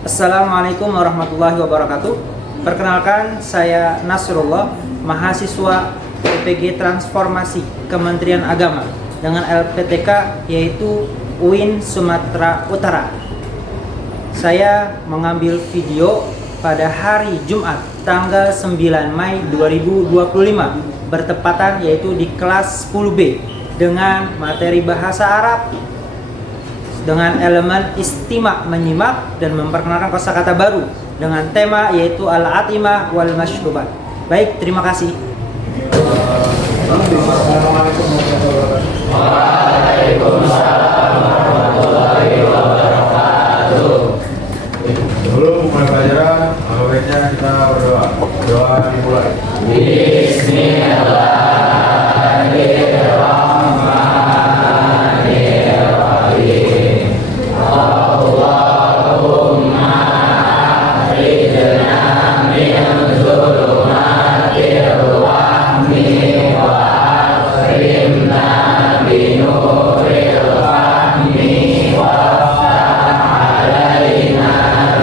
Assalamualaikum warahmatullahi wabarakatuh. Perkenalkan, saya Nasrullah, mahasiswa PPG Transformasi Kementerian Agama dengan LPTK yaitu UIN Sumatera Utara. Saya mengambil video pada hari Jumat tanggal 9 Mei 2025 bertepatan yaitu di kelas 10B dengan materi bahasa Arab dengan elemen istima, menyimak dan memperkenalkan kosakata baru dengan tema yaitu al-atimah wal mashrubat. Baik, terima kasih. Assalamualaikum warahmatullahi wabarakatuh. Waalaikumsalam warahmatullahi wabarakatuh. Sebelum mulai pelajaran, baiknya kita berdoa. Doa dimulai. Bismillahirrahmanirrahim. Allahumma akhrijna min dhulumatir wahmi wa akrimna binuril fahmi wa alaina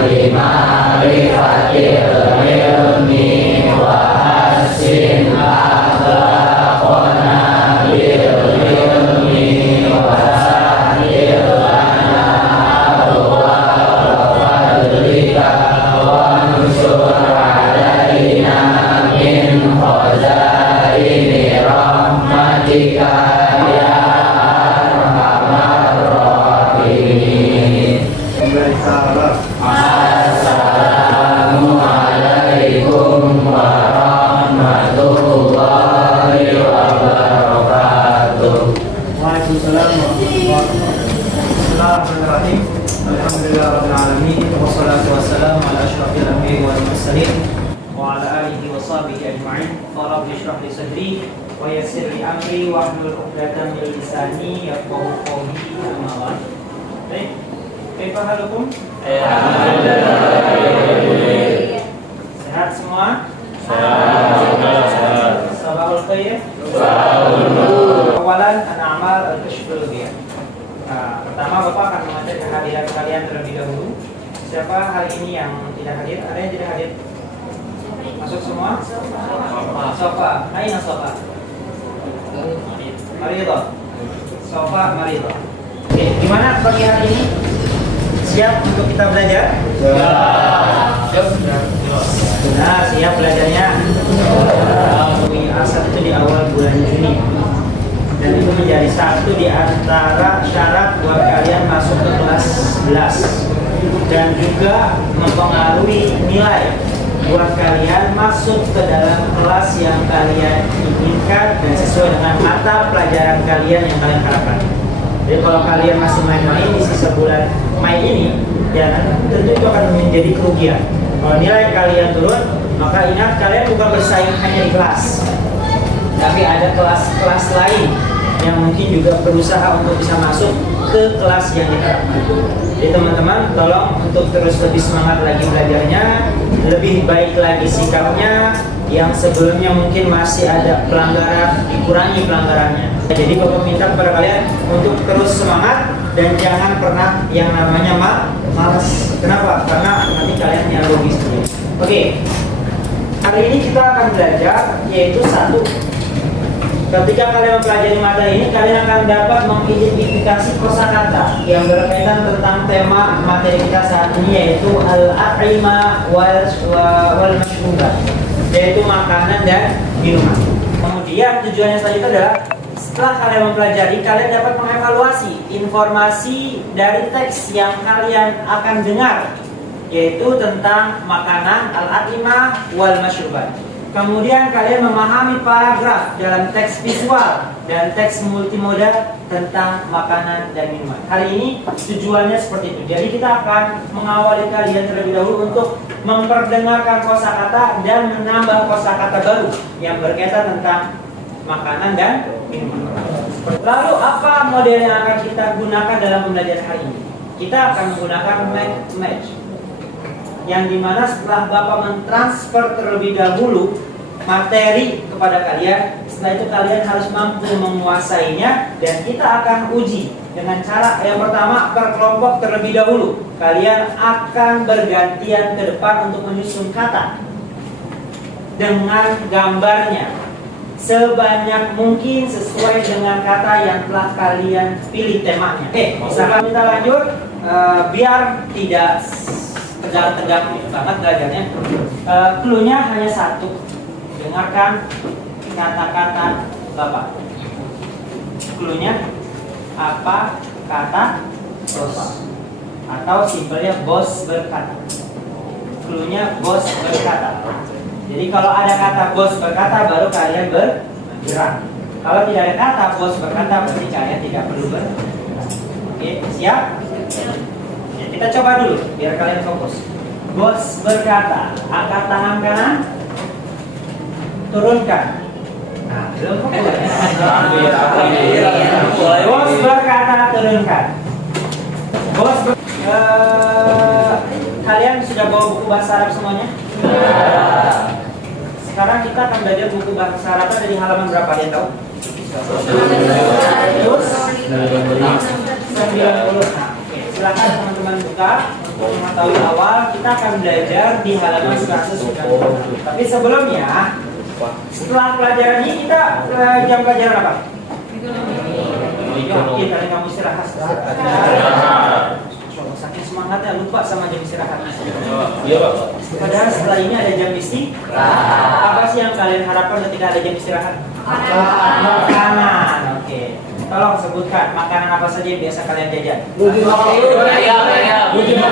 bima'rifatil ilmi wa hassin akhlaqana bil ilmi wa sahhil lana abwaaba fadlika wa ansur alaina min khazaini rahmatika ya arhamar rahimin. Assalamualaikum warahmatullahi wabarakatuh. Waalaikumsalam warahmatullahi wabarakatuh. Bismillahirrahmanirrahim. Alhamdulillahirabbil alamin wassalatu wassalamu ala asyrafil anbiya'i wal mursalin wa ala alihi wa sahbihi ajma'in. Rabbi shrah li sadri wa yassir li amri wahlul 'uqdatam min lisani yafqahu qawli. Amma ba'd. Baik. Kaifa halukum? Sehat semua? Sabahul khair. Awalan an-amal al-kashful ghiyab. Pertama Bapak akan mengajak kehadiran kalian terlebih dahulu. Siapa hari ini yang tidak hadir? Ada yang tidak hadir? Masuk semua? Sofa. Aina Sofa? Marido. Sofa Marido. Oke, gimana pagi hari ini? Siap untuk kita belajar? Nah, siap belajarnya. Asal itu di awal bulan Juni. Dan itu menjadi satu di antara syarat buat kalian masuk ke kelas 11 dan juga mempengaruhi nilai buat kalian masuk ke dalam kelas yang kalian inginkan dan sesuai dengan mata pelajaran kalian yang kalian harapkan. Jadi kalau kalian masih main-main di sisa bulan Mei ini, ya tentu itu akan menjadi kerugian. Kalau nilai kalian turun, maka ingat kalian bukan bersaing hanya di kelas, tapi ada kelas-kelas lain yang mungkin juga berusaha untuk bisa masuk ke kelas yang diharapkan. Jadi teman-teman, tolong untuk terus lebih semangat lagi belajarnya, lebih baik lagi sikapnya. Yang sebelumnya mungkin masih ada pelanggaran, dikurangi pelanggarannya. Jadi Bapak minta kepada kalian untuk terus semangat dan jangan pernah yang namanya malas. Kenapa? Karena nanti kalian punya logis. Oke. Hari ini kita akan belajar yaitu satu. Ketika kalian mempelajari materi ini, kalian akan dapat mengidentifikasi kosakata yang berkaitan tentang tema materi kita saat ini yaitu al-at'imah wal mashrubat, yaitu makanan dan minuman. Kemudian tujuannya selanjutnya adalah setelah kalian mempelajari, kalian dapat mengevaluasi informasi dari teks yang kalian akan dengar, yaitu tentang makanan al-atimah wal mashrubat. Kemudian kalian memahami paragraf dalam teks visual dan teks multimoda tentang makanan dan minuman. Hari ini tujuannya seperti itu. Jadi kita akan mengawali kalian terlebih dahulu untuk memperdengarkan kosakata dan menambah kosakata baru yang berkaitan tentang makanan dan minuman. Lalu apa model yang akan kita gunakan dalam pembelajaran hari ini? Kita akan menggunakan match, yang dimana setelah Bapak mentransfer terlebih dahulu materi kepada kalian, Setelah itu kalian harus mampu menguasainya, dan kita akan uji dengan cara yang pertama, per kelompok terlebih dahulu. Kalian akan bergantian ke depan untuk menyusun kata dengan gambarnya sebanyak mungkin sesuai dengan kata yang telah kalian pilih temanya. Oke, misalkan kita lanjut, biar tidak tegang-tegang banget belajarnya. Cluenya hanya satu. Dengarkan kata-kata Bapak. Cluenya apa kata bos, atau simpelnya bos berkata. Cluenya bos berkata. Jadi kalau ada kata bos berkata baru kalian bergerak. Kalau tidak ada kata bos berkata berarti kalian tidak perlu bergerak. Oke, siap? Ya, kita coba dulu biar kalian fokus. Bos berkata, angkat tangan kanan, turunkan. Nah, belum fokus. Bos berkata, turunkan. Kalian sudah bawa buku bahasa Arab semuanya? Sekarang kita akan belajar buku bahasa Arab dari halaman berapa, dia tahu? 190. Nah, oke. Silakan teman-teman buka untuk mengetahui awal. Kita akan belajar di halaman 190. Tapi sebelumnya, setelah pelajaran ini kita jam pelajaran apa? Oke, kalian kamu istirahat. Saking semangatnya lupa sama jam istirahat. Iya, Pak. Padahal setelah ini ada jam istirahat. Apa sih yang kalian harapkan ketika ada jam istirahat? Makanan. Oke. Tolong sebutkan makanan apa saja yang biasa kalian jajan.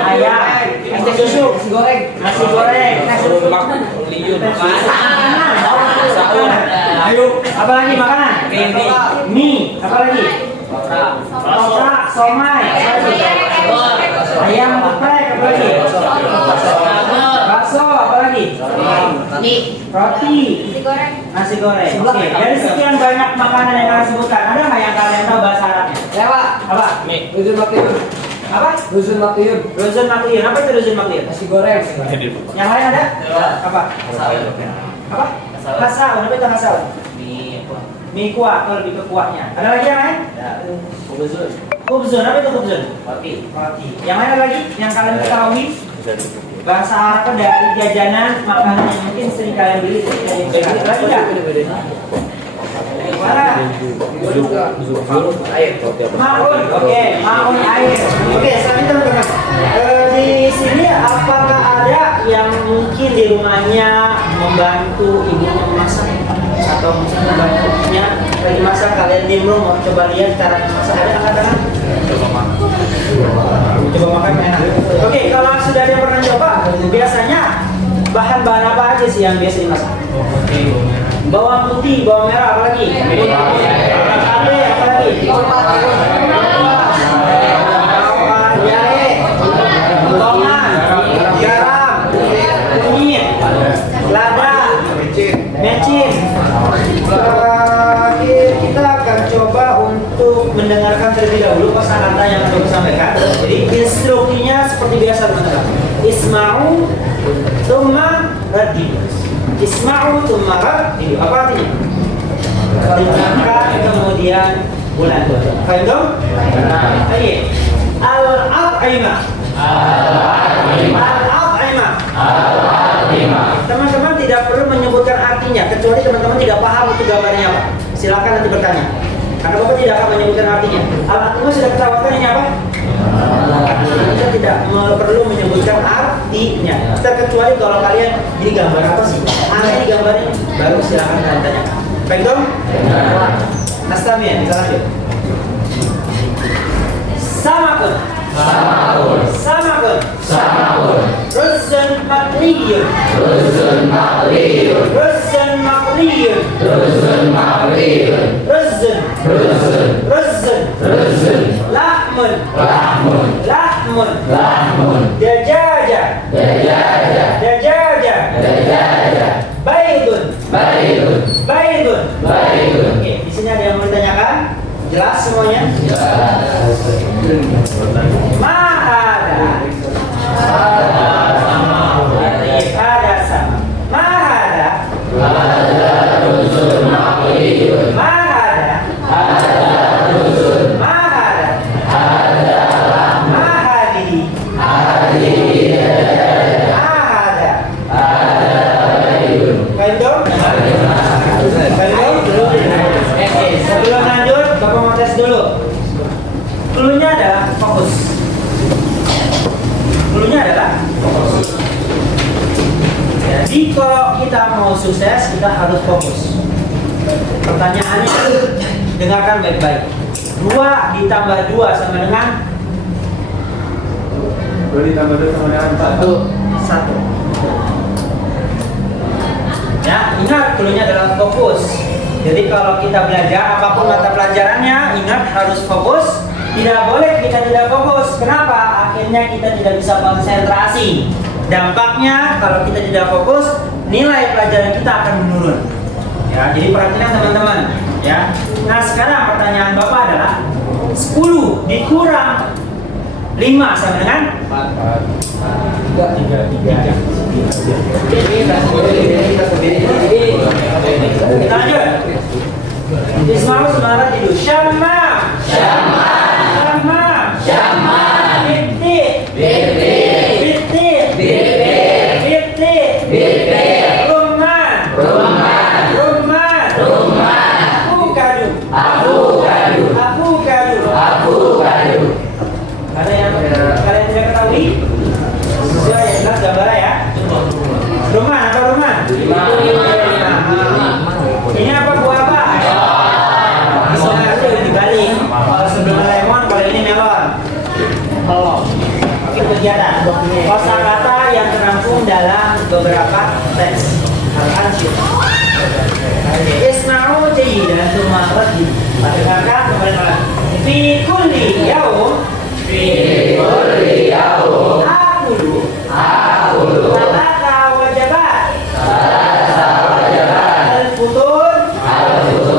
Ayam. Es susu. Nasi goreng. Ayo. Apa lagi makanan? Mie. Apa lagi? Ketoprak, somai. Ayam geprek, apa lagi? Bakso, apa lagi? Roti. Nasi goreng. Oke, dari sekian banyak makanan yang kalian sebutkan, ada nggak yang kalian tahu bahasa Arabnya? Ya, Pak. Apa? Ruzun makliyun. Apa? Ruzun makliyun. Ruzun makliyun. Apa itu ruzun makliyun? Nasi goreng. Yang lain ada? Apa? Apa? Hasaun. Apa itu hasaun? Mie kuah, atau lebih ke kuahnya. Ada lagi yang lain? Khubzun. Apa itu khubzun? Roti. Yang lain ada lagi? Yang kalian ketahui? Bahasa Arab dari jajanan makanan yang mungkin sering kalian beli. Lagi nggak? Mana? Maun. Oke, maun air. Oke, selanjutnya teman-teman. Di sini apakah ada yang mungkin di rumahnya membantu ibunya memasak? Atau mungkin membantunya lagi masak, kalian di rumah mau coba lihat cara masak, ada angkat-angkat? Coba makan enak. Oke, kalau sudah ada yang pernah coba, biasanya bahan-bahan apa aja sih yang biasa dimasak? Bawang putih, bawang merah, apa lagi? Cabai, apa lagi? Jahe, potongan, garam, kunyit, lada, mecin. Kita akan coba untuk mendengarkan terlebih dahulu kosakata yang akan saya sampaikan. Jadi instruksinya seperti biasa teman-teman. Isma'u tsumma raddidu. Isma'u tsumma raddidu. Apa artinya? Dengarkan kemudian bulan. Paham dong? Oke. Al-at'imah. Teman-teman tidak perlu menyebutkan artinya kecuali teman-teman tidak paham itu gambarnya apa. Silakan nanti bertanya. Karena Bapak tidak akan menyebutkan artinya. Al-at'imah sudah ketahuan ini apa? Kita tidak perlu menyebutkan artinya. Terkecuali kalau kalian ini gambar apa sih? Aneh di gambarnya, baru silakan kalian tanyakan. Baik dong? Nastamian, kita lanjut. Samakun. Ruzun makliyun. Lahmun. Dajaja. Baidun. Oke, di sini ada yang mau ditanyakan? Jelas semuanya? Mahada. Ada sama. Mahada. adalah fokus. Jadi kalau kita mau sukses, kita harus fokus. Pertanyaannya, dengarkan baik-baik. 2 ditambah 2 sama dengan 2 ditambah 2 sama dengan 1. Ya, ingat dulunya adalah fokus. Jadi kalau kita belajar apapun mata pelajarannya, ingat harus fokus. Tidak boleh kita tidak fokus. Kenapa? Akhirnya kita tidak bisa konsentrasi. Dampaknya kalau kita tidak fokus, nilai pelajaran kita akan menurun. Ya, jadi perhatikan teman-teman. Ya. Nah sekarang pertanyaan Bapak adalah 10 dikurang 5 sama dengan 3. Kita lanjut. Ismail semangat tidur. Syamma. Ada yang kalian tidak ketahui? Sesuai yang jelas gambarnya ya. Rumah apa rumah? Ini apa buah apa? Misalnya itu dibalik. Kalau sebelum lemon, kalau ini melon. Itu kegiatan. Kosakata yang terangkum dalam beberapa teks. Al-Ansyid. Isma'u jayyidan tsumma raddi. Dengarkan kemudian fi kulli yaum akulu salasa wajabat al-futur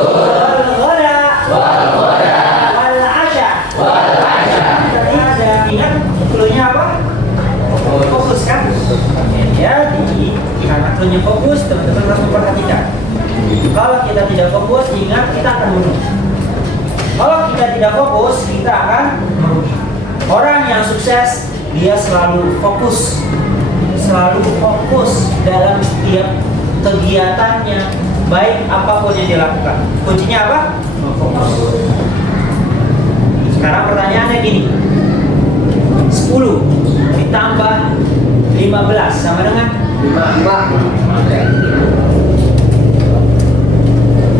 wal-ghada wal-'asha. Ingat cluenya apa? Fokus kan? Jadi karena cluenya fokus, teman-teman harus memperhatikan. Kalau kita tidak fokus, ingat kita akan merugi. Kalau kita tidak fokus, kita akan merugi. Orang yang sukses, dia selalu fokus dalam setiap kegiatannya, baik apapun yang dilakukan. Kuncinya apa? Fokus. Sekarang pertanyaannya gini, 10 ditambah 15 sama dengan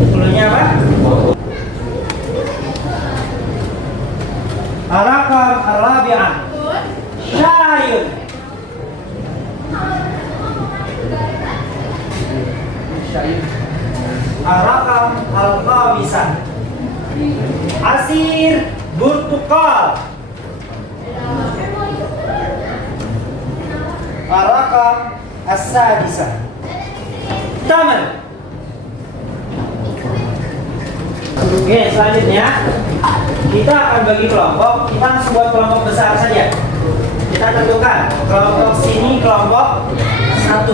10-nya apa? Ar-raqam ar-rabi'ah syayun. Ar-raqam al-khamisah asir burtukal. Ar-raqam as-sadisah taman. Oke, selanjutnya kita akan bagi kelompok. Kita langsung buat kelompok besar saja. Kita tentukan kelompok sini kelompok 1,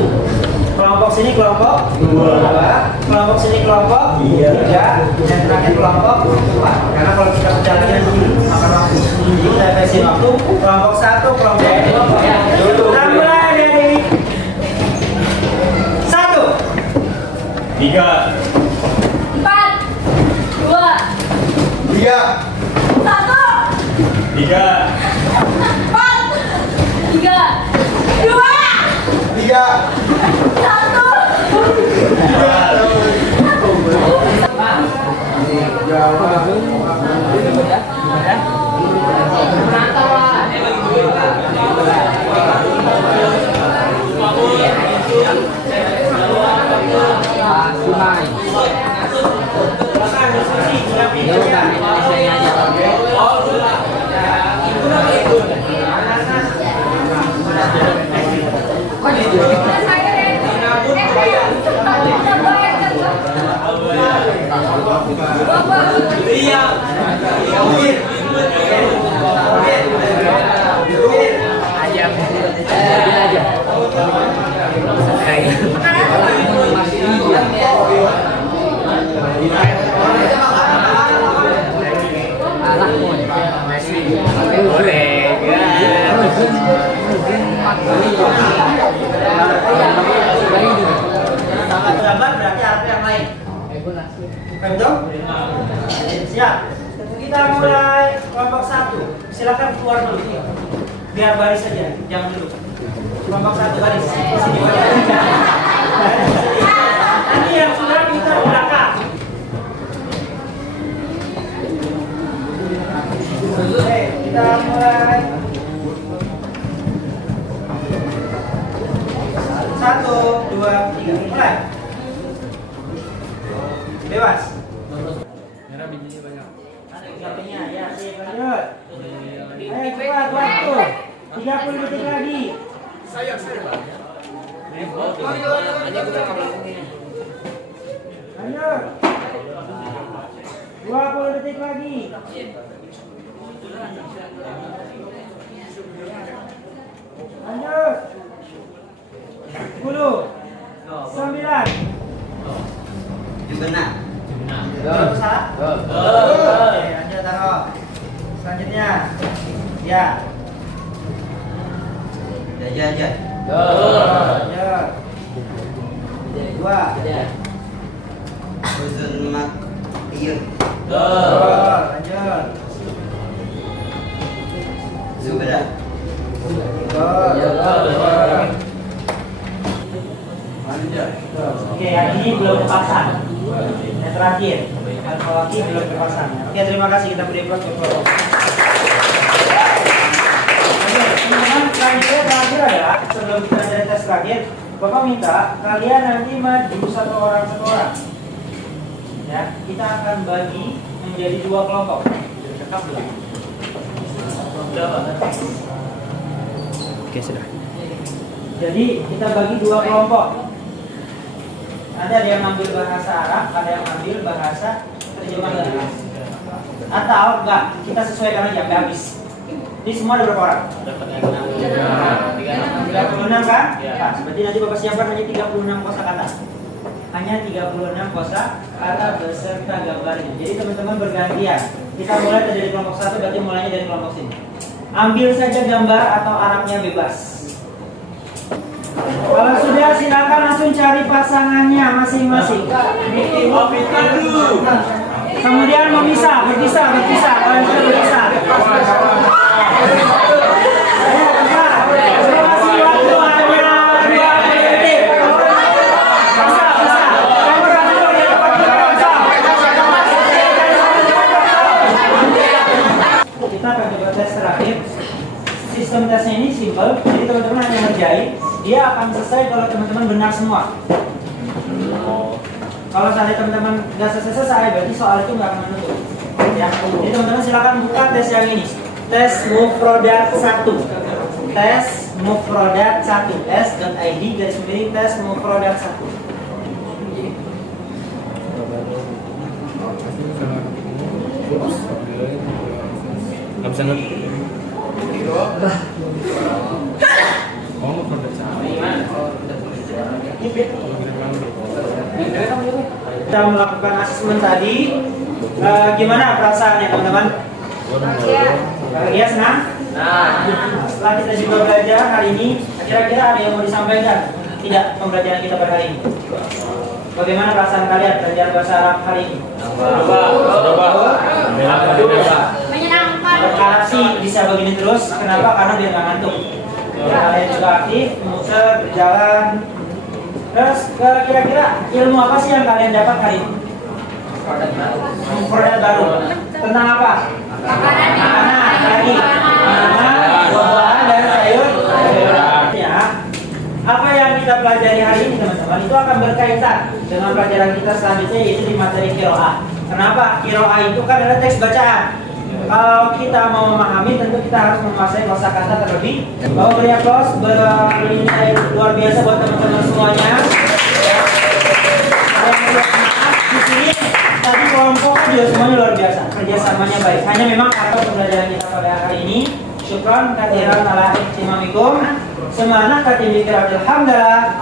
kelompok sini kelompok 2, kelompok sini kelompok 3, dan terakhir kelompok 4. Karena kalau kita pecah lagi nanti makan waktu. Jadi kita kasih waktu kelompok 1, kelompok 2. Kita mulai dari 1, 3, gambar berarti arah yang lain. Betul? Siap. Kita mulai kelompok 1. Silakan keluar dulu. Biar baris saja, jangan dulu. Kelompok 1 baris. Sini nanti yang sudah kita belakang. Oke, kita mulai. 1, 2, 3, mulai. Bebas. Merah bijinya banyak. Sampingnya, ya, sip, lanjut. Ayo cepat waktu. 30 detik lagi. Lanjut. 20 detik lagi. Lanjut. 10, 9. Benar. Belum salah? Oke, lanjut taruh. Selanjutnya. Ya. Aja. Lanjut. 2. Uzun mak iya. Lanjut. Zubeda. Oke, yang ini belum terpasang. Yang terakhir, Al-Fawaki belum terpasang. Oke, terima kasih, kita beri applause untuk Bapak. Oke, teman-teman, selanjutnya terakhir adalah sebelum kita dari tes terakhir, Bapak minta kalian nanti maju satu orang. Ya, kita akan bagi menjadi 2 kelompok. Oke, sudah. Jadi kita bagi 2 kelompok. Ada yang ngambil bahasa Arab, ada yang ngambil bahasa terjemahan Inggris. Atau enggak, kita sesuaikan aja sampai habis. Ini semua ada berapa orang? 36 kan? Nah, berarti nanti Bapak siapkan hanya 36 kosakata. Hanya 36 kosakata beserta gambarnya. Jadi teman-teman bergantian. Kita mulai dari kelompok 1, berarti mulainya dari kelompok sini. Ambil saja gambar atau Arabnya bebas. Kalau sudah silakan langsung cari pasangannya masing-masing. Kemudian berpisah. Kalian sudah berpisah. Masih waktu hanya 20 detik. Kita akan coba tes terakhir. Sistem tesnya ini simpel, jadi teman-teman hanya ngerjain. Dia akan selesai kalau teman-teman benar semua. Kalau seandainya teman-teman nggak selesai, berarti soal itu nggak akan menutup. Ya, jadi teman-teman silakan buka tes yang ini. Tes Mufrodat 1. Tes Mufrodat 1. S.id garis miring tes Mufrodat 1. Nggak bisa ngerti. Mau produk Kita melakukan asesmen tadi. Gimana perasaannya teman-teman? Bahagia, senang? Setelah kita juga belajar hari ini, kira-kira ada yang mau disampaikan? Tidak pembelajaran kita pada hari ini. Bagaimana perasaan kalian belajar bahasa Arab hari ini? Berharap sih bisa begini terus. Kenapa? Karena biar nggak ngantuk. Kalian juga aktif, muter, berjalan. Terus kira-kira ilmu apa sih yang kalian dapat hari ini? Produk baru. Tentang apa? Makanan. Lagi. Makanan, buah-buahan dan sayur-sayuran. Ya. Apa yang kita pelajari hari ini teman-teman itu akan berkaitan dengan pelajaran kita selanjutnya, yaitu di materi qiraah. Kenapa? Qiraah itu kan adalah teks bacaan. Kalau kita mau memahami, tentu kita harus menguasai kosakata terlebih. Bawa beri aplaus, beri luar biasa buat teman-teman semuanya. Maaf di sini tadi kelompok juga semuanya luar biasa, kerjasamanya baik. Hanya memang apa pembelajaran kita pada hari ini. Syukran katsiran ala ihtimamikum. Semangat katim dikiratul hamdalah.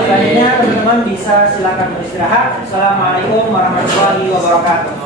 Selanjutnya teman-teman bisa silakan beristirahat. Assalamualaikum warahmatullahi wabarakatuh.